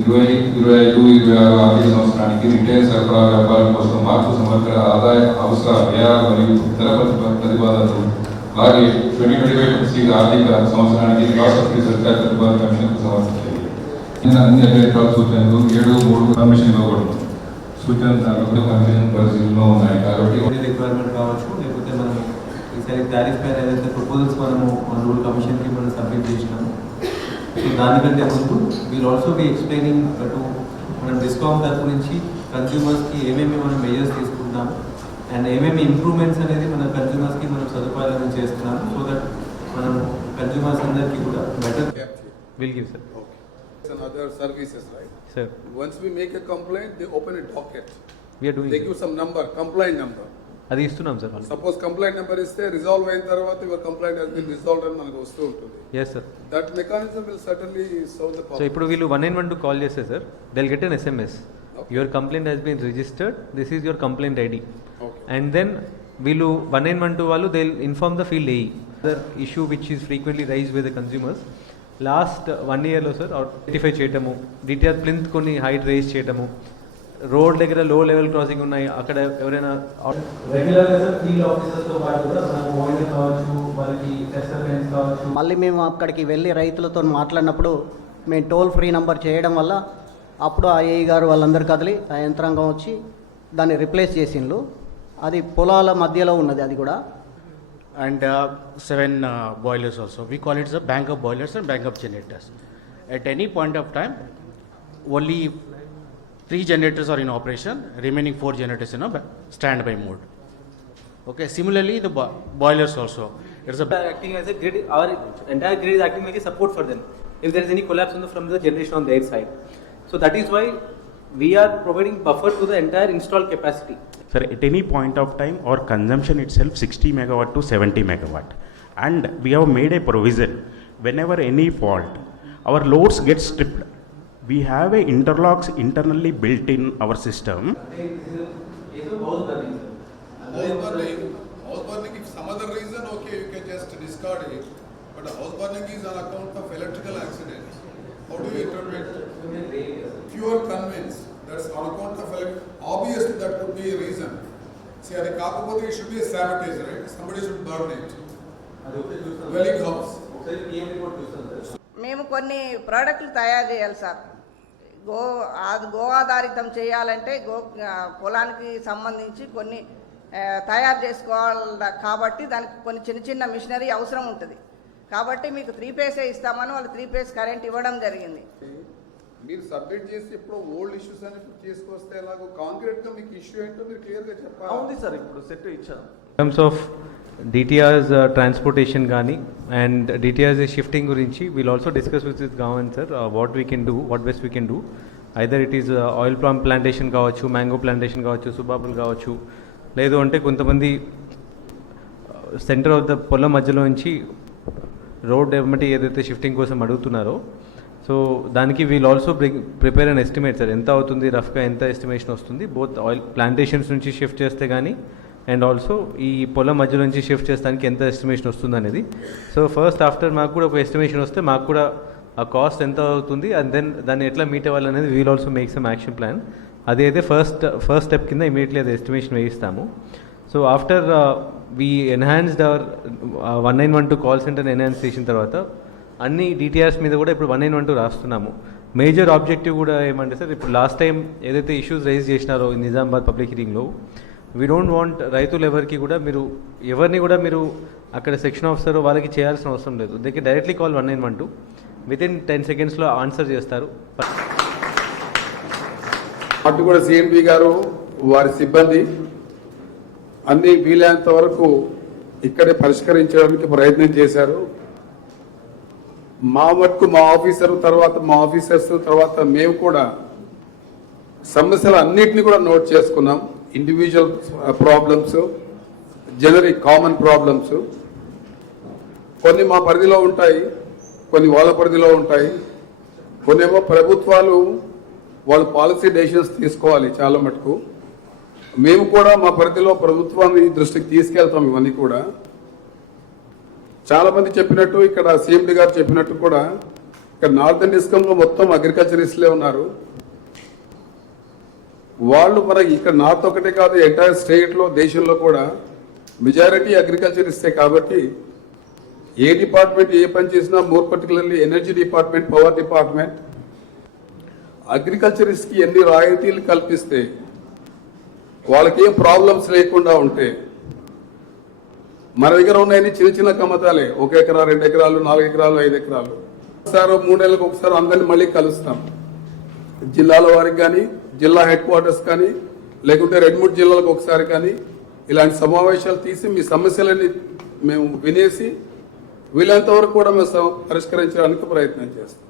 ఇరవై ఇరవై ఐదు ఇరవై ఆరు ఆర్థిక సంవత్సరానికి రిటైల్ సరఫరా వ్యాపారం కోసం మార్పు సమగ్ర ఆదాయ అవసర వ్యయాలు మరియు ఇతర ప్రతిపాదనలు. అలాగే twenty twenty five twenty six ఆర్థిక సంవత్సరానికి కాస్ట్ సర్కార్ ప్రతిపాదన కమిషన్కు సమర్పించాయి నేను అన్ని అభ్యర్థుల సూచనలు ఏడు మూడు కమిషన్ ఇవ్వకూడదు. సూచనలు దాంట్లో కమిషన్ పరిశీలనలో ఉన్నాయి కాబట్టి రిక్వైర్మెంట్ కావచ్చు? లేకపోతే మనం ఈసారి టారిఫ్ పైన ఏదైతే ప్రపోజల్స్ మనము రూల్ కమిషన్కి మనం సబ్మిట్ చేసినాము దానికంటే ముందు we'll also be explaining to మనం డిస్కౌంట్ తరపు నుంచి కన్జ్యూమర్స్కి ఏమేమి మనం మెజర్స్ తీసుకుంటున్నాము అండ్ ఏమేమి ఇంప్రూవ్మెంట్స్ అనేది మన కన్జ్యూమర్స్కి మనం సదుపాయాలను చేస్తున్నాము సో దట్ మనం కన్జ్యూమర్స్ అందరికీ కూడా better. Will give sir. And other services, right? Sir Once we make a complaint, they open a docket. We are They doing give some number, complaint number. అది ఇస్తున్నాం సార్ Suppose complaint number ఇస్తే resolve అయిన తర్వాత your complaint has been resolved అని మనకు వస్తూ ఉంటుంది. Yes sir That mechanism will certainly solve the so problem. ఇప్పుడు వీళ్ళు one nine one two call చేస్తే sir they'll get an SMS your complaint has been registered this is your complaint ID. And then వీళ్ళు one nine one two వాళ్ళు they inform the field AE their issue which is frequently raise with the consumers last one ఇయర్లో sir identify చేయటము DTR plinth కొన్ని height raise చేయటము road దగ్గర లో level crossing ఉన్నాయి అక్కడ ఎవరైనా మళ్ళీ మేము అక్కడికి వెళ్ళి రైతులతో మాట్లాడినప్పుడు మేము టోల్ ఫ్రీ నంబర్ చేయడం వల్ల అప్పుడు ఆ ఏఈ గారు వాళ్ళందరూ కదిలి ఆ యంత్రాంగం వచ్చి దాన్ని రిప్లేస్ చేసిండ్రు అది పొలాల మధ్యలో ఉన్నది అది కూడా uh, boilers also. We call it the bank of boilers and bank of generators. At any point of time, only three generators are in operation, remaining four generators in a ba- standby mode. Okay, similarly, the bo- boilers also. It's a acting as a grid, our entire grid is acting like a support for them. If there is any collapse on the, from the generation on their side. So that is why we are providing buffer to the entire installed capacity. Sir, at any point of time, our consumption itself 60 megawatt to 70 megawatt. And we have made a provision, whenever any fault, our loads get stripped. We have a interlocks internally built in our system అది కాకపోతే should be sanitize right somebody should burn it dwelling house మేము కొన్ని ప్రోడక్ట్లు తయారు చేయాలి sir గో అది గో ఆధారితం చేయాలంటే గో పొలానికి సంబంధించి కొన్ని తయారు చేసుకోవాలి కాబట్టి దానికి కొన్ని చిన్న చిన్న మిషనరీ అవసరం ఉంటుంది. కాబట్టి మీకు త్రీ పేసే ఇస్తామని వాళ్ళు త్రీ పేస్ కరెంట్ ఇవ్వడం జరిగింది. మీరు సబ్మిట్ చేసి ఇప్పుడు ఓల్డ్ ఇష్యూస్ అని తీసుకొస్తే ఎలాగో కాంక్రీట్గా మీకు ఇష్యూ ఏంటో మీరు క్లియర్గా చెప్పాలి సార్ ఇప్పుడు సెట్ ఇచ్చాను టర్మ్స్ ఆఫ్ డిటిఆర్స్ ట్రాన్స్పోర్టేషన్ కానీ అండ్ డిటిఆర్స్ షిఫ్టింగ్ గురించి we'll also discuss with is government sir what we can do what best we can do either it is oil palm plantation కావచ్చు mango plantation కావచ్చు సుబాబుల్ కావచ్చు. లేదు అంటే కొంతమంది centre of the పొలం మధ్యలో నుంచి రోడ్ ఎమ్మటి ఏదైతే షిఫ్టింగ్ కోసం అడుగుతున్నారో సో దానికి we'll also prepare and estimate sir ఎంత అవుతుంది రఫ్గా ఎంత ఎస్టిమేషన్ వస్తుంది? బోత్ ఆయిల్ ప్లాంటేషన్స్ నుంచి షిఫ్ట్ చేస్తే కానీ అండ్ ఆల్సో ఈ పొలం మధ్య నుంచి షిఫ్ట్ చేస్తానికి ఎంత ఎస్టిమేషన్ వస్తుంది అనేది సో ఫస్ట్ ఆఫ్టర్ మాకు కూడా ఒక ఎస్టిమేషన్ వస్తే మాకు కూడా ఆ కాస్ట్ ఎంత అవుతుంది అండ్ దెన్ దాన్ని ఎట్లా meet అవ్వాలనేది we'll also make some action plan అది అయితే ఫస్ట్ ఫస్ట్ స్టెప్ కింద ఇమీడియట్లీ అది estimation వేయిస్తాము. So after we enhanced our one nine one two call centre enhance చేసిన తర్వాత అన్ని డీటీఆర్స్ మీద కూడా ఇప్పుడు వన్ నైన్ వన్ టూ రాస్తున్నాము. మేజర్ ఆబ్జెక్టివ్ కూడా ఏమంటే సార్ ఇప్పుడు లాస్ట్ టైం ఏదైతే ఇష్యూస్ రైజ్ చేసినారో నిజామాబాద్ పబ్లిక్ హీరింగ్లో వీ డోంట్ వాంట్ రైతులు ఎవరికి కూడా మీరు ఎవరిని కూడా మీరు అక్కడ సెక్షన్ ఆఫీసర్ వాళ్ళకి చేయాల్సిన అవసరం లేదు. దీనికి directly call one nine one two within ten సెకండ్స్లో ఆన్సర్ చేస్తారు. అటు కూడా సిఎంపి గారు వారి సిబ్బంది అన్ని వీలైనంత వరకు ఇక్కడే పరిష్కరించడానికి ప్రయత్నం చేశారు. మా మటుకు మా ఆఫీసర్ తర్వాత మా ఆఫీసర్స్ తర్వాత మేము కూడా సమస్యలు అన్నిటిని కూడా నోట్ చేసుకున్నాం. Individual problems generic common problems కొన్ని మా పరిధిలో ఉంటాయి కొన్ని వాళ్ళ పరిధిలో ఉంటాయి. కొన్నేమో ప్రభుత్వాలు వాళ్ళు పాలసీ డెసిషన్స్ తీసుకోవాలి చాలా మటుకు. మేము కూడా మా పరిధిలో ప్రభుత్వాన్ని దృష్టికి తీసుకెళ్తాం ఇవన్నీ కూడా. చాలామంది చెప్పినట్టు ఇక్కడ సిఎండి గారు చెప్పినట్టు కూడా ఇక్కడ నార్థన్ డిస్కంలో మొత్తం అగ్రికల్చరిస్ట్లే ఉన్నారు. వాళ్ళు మన ఇక్కడ నార్త్ ఒకటే కాదు ఎంటైర్ స్టేట్లో దేశంలో కూడా మెజారిటీ అగ్రికల్చర్ ఇస్తే కాబట్టి ఏ డిపార్ట్మెంట్ ఏ పని చేసినా more particularly energy department power department అగ్రికల్చరిస్ట్కి ఎన్ని రాయితీలు కల్పిస్తే వాళ్ళకి ఏం ప్రాబ్లమ్స్ లేకుండా ఉంటే మన దగ్గర ఉన్నాయని చిన్న చిన్న కమతాలే. ఒక ఎకరా రెండు ఎకరాలు నాలుగు ఎకరాలు ఐదు ఎకరాలు. ఒకసారి మూడేళ్ళకి ఒకసారి అందరిని మళ్ళీ కలుస్తాం. జిల్లాల వారికి కానీ జిల్లా హెడ్ క్వార్టర్స్ కానీ లేకుంటే రెండు మూడు జిల్లాలకు ఒకసారి కానీ ఇలాంటి సమావేశాలు తీసి మీ సమస్యలన్నీ మేము వినేసి వీలైనంత వరకు కూడా మేము స- పరిష్కరించడానికి ప్రయత్నం చేస్తాం.